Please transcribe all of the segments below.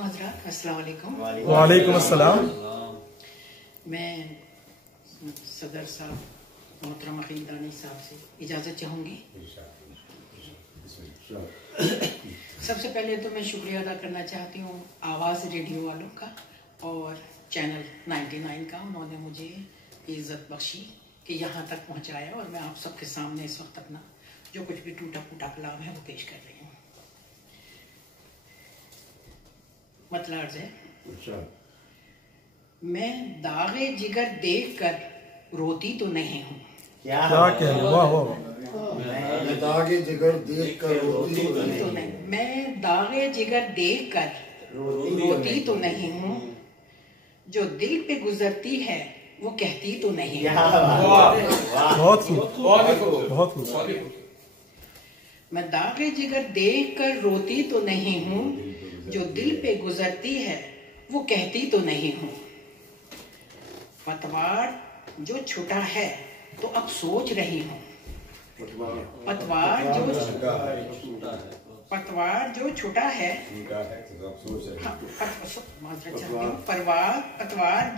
दोनों हजरात, अस्सलाम वालेकुम। वालेकुम अस्सलाम। मैं सदर साहब मोहतरम अकील दानी साहब से इजाज़त चाहूँगी। सबसे पहले तो मैं शुक्रिया अदा करना चाहती हूँ आवाज़ रेडियो वालों का और चैनल 99 का। उन्होंने मुझे इज़्ज़त बख्शी कि यहाँ तक पहुँचाया और मैं आप सबके सामने इस वक्त अपना जो कुछ भी टूटा फूटा कलाम है वो पेश कर रही हूँ। मतलब अर्ज़ है, मैं दागे जिगर देख कर रोती तो नहीं हूँ। क्या कह रहे हो? वाह वाह। मैं दागे जिगर देख कर रोती तो नहीं, मैं दागे जिगर देख कर रोती तो नहीं हूँ, जो दिल पे गुजरती है वो कहती तो नहीं। बहुत खूब, बहुत खूब। मैं दागे जिगर देख कर रोती तो नहीं हूँ, जो दिल पे गुजरती है वो कहती तो नहीं हूँ। पतवार जो छुटा है तो अब सोच रही हूँ। पतवार जो छुटा है पतवार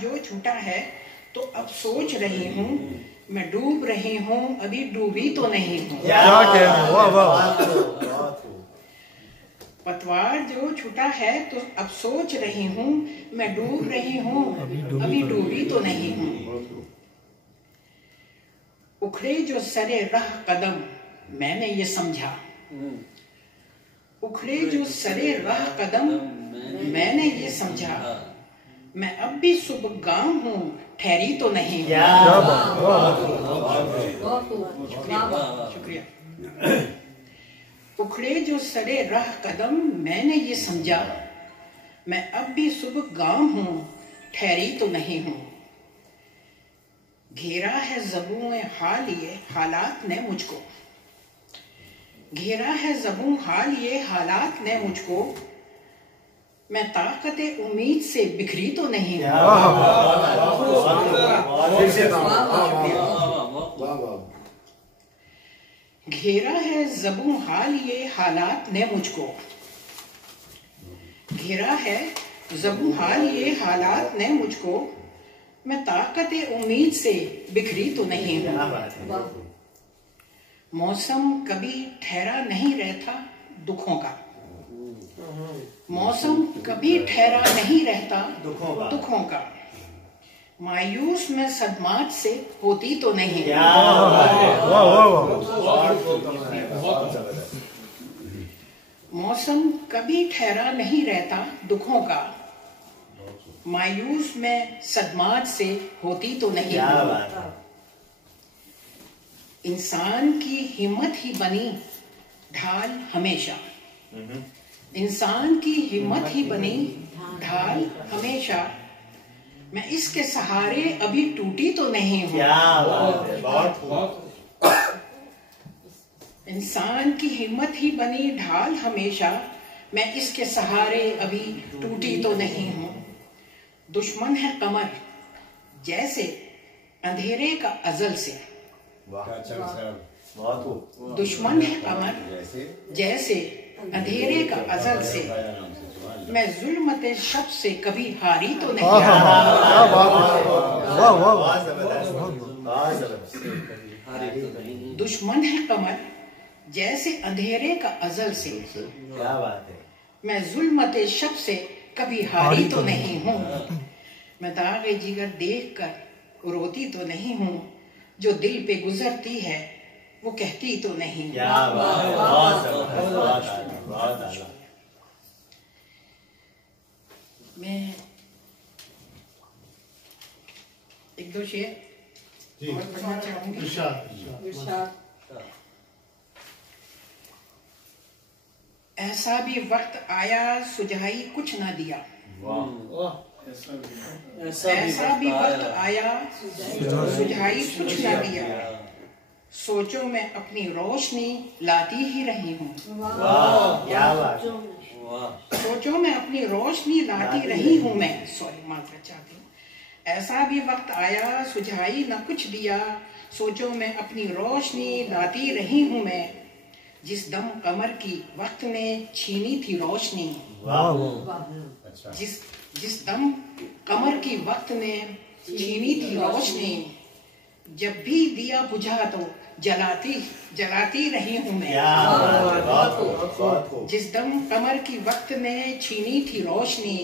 जो छूटा है तो अब सोच रही हूँ। मैं डूब रही हूँ, अभी डूबी तो नहीं हूँ। क्या कह रहे हो? वाह वाह। पतवार जो छूटा है तो अब सोच रही हूँ। मैं डूब रही हूँ, अभी डूबी तो नहीं हूँ। उखड़े जो सरे राह कदम, मैंने ये समझा। उखड़े जो सरे राह कदम, मैंने ये समझा। मैं अब भी सुबह गाँव हूँ, ठहरी तो नहीं। शुक्रिया। उखड़े जो सरे राह कदम, मैंने ये समझा। मैं अब भी सुबह गाँव हूँ, ठहरी तो नहीं हूँ। घेरा है ज़बूं हाल ये हालात ने मुझको। घेरा है ज़बूं हाल ये हालात ने मुझको। मैं ताकते उम्मीद से बिखरी तो नहीं हूँ। घेरा है ज़बूं हाल ये हालात ने मुझको। घेरा है ज़बूं हाल ये हालात ने मुझको। मैं ताकत उम्मीद से बिखरी तो नहीं हूँ। मौसम कभी ठहरा नहीं रहता दुखों का। मौसम कभी ठहरा नहीं रहता दुखों का। मायूस में सदमात से होती तो नहीं। मौसम कभी ठहरा नहीं रहता दुखों का। मायूस में सदमात से होती तो नहीं। इंसान की हिम्मत ही बनी ढाल हमेशा। इंसान की हिम्मत ही बनी ढाल हमेशा। मैं इसके सहारे अभी टूटी तो नहीं हूँ। इंसान की हिम्मत ही बनी ढाल हमेशा। मैं इसके सहारे अभी टूटी तो नहीं हूँ। दुश्मन है कमर जैसे अंधेरे का अजल से। दुश्मन है कमर जैसे अंधेरे का अजल से। मैं जुल्मते शब से कभी हारी तो नहीं। दुश्मन है कमर जैसे अंधेरे का अजल से। क्या बात है। मैं जुल्मते शब से कभी हारी तो नहीं हूँ। मैं दागे जिगर देख कर रोती तो नहीं हूँ, जो दिल पे गुजरती है वो कहती तो नहीं। मैं एक दो शेर और पढ़ना चाहूंगी। ऐसा भी वक्त आया सुझाई कुछ ना दिया। ऐसा भी वक्त आया सुझाई कुछ ना दिया। सोचो मैं अपनी रोशनी लाती ही रही हूँ। सोचो मैं अपनी रोशनी लाती रही हूँ। मैं माजरत चाहती हूँ। ऐसा भी वक्त आया सुझाई न कुछ दिया। सोचो मैं अपनी रोशनी लाती रही हूँ। मैं जिस दम कमर की वक्त ने छीनी थी रोशनी, वाह वाह, जिस दम कमर की वक्त ने छीनी थी रोशनी, जब भी दिया बुझा तो जलाती रही हूँ मैं। जिस दम कमर की वक्त ने छीनी थी रोशनी,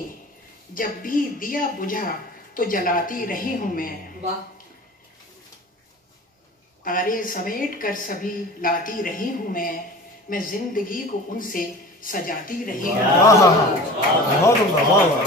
जब भी दिया बुझा तो जलाती रही हूँ मैं। तारे समेट कर सभी लाती रही हूँ मैं जिंदगी को उनसे सजाती रही हूँ। बहुत उम्दा, वाह वाह।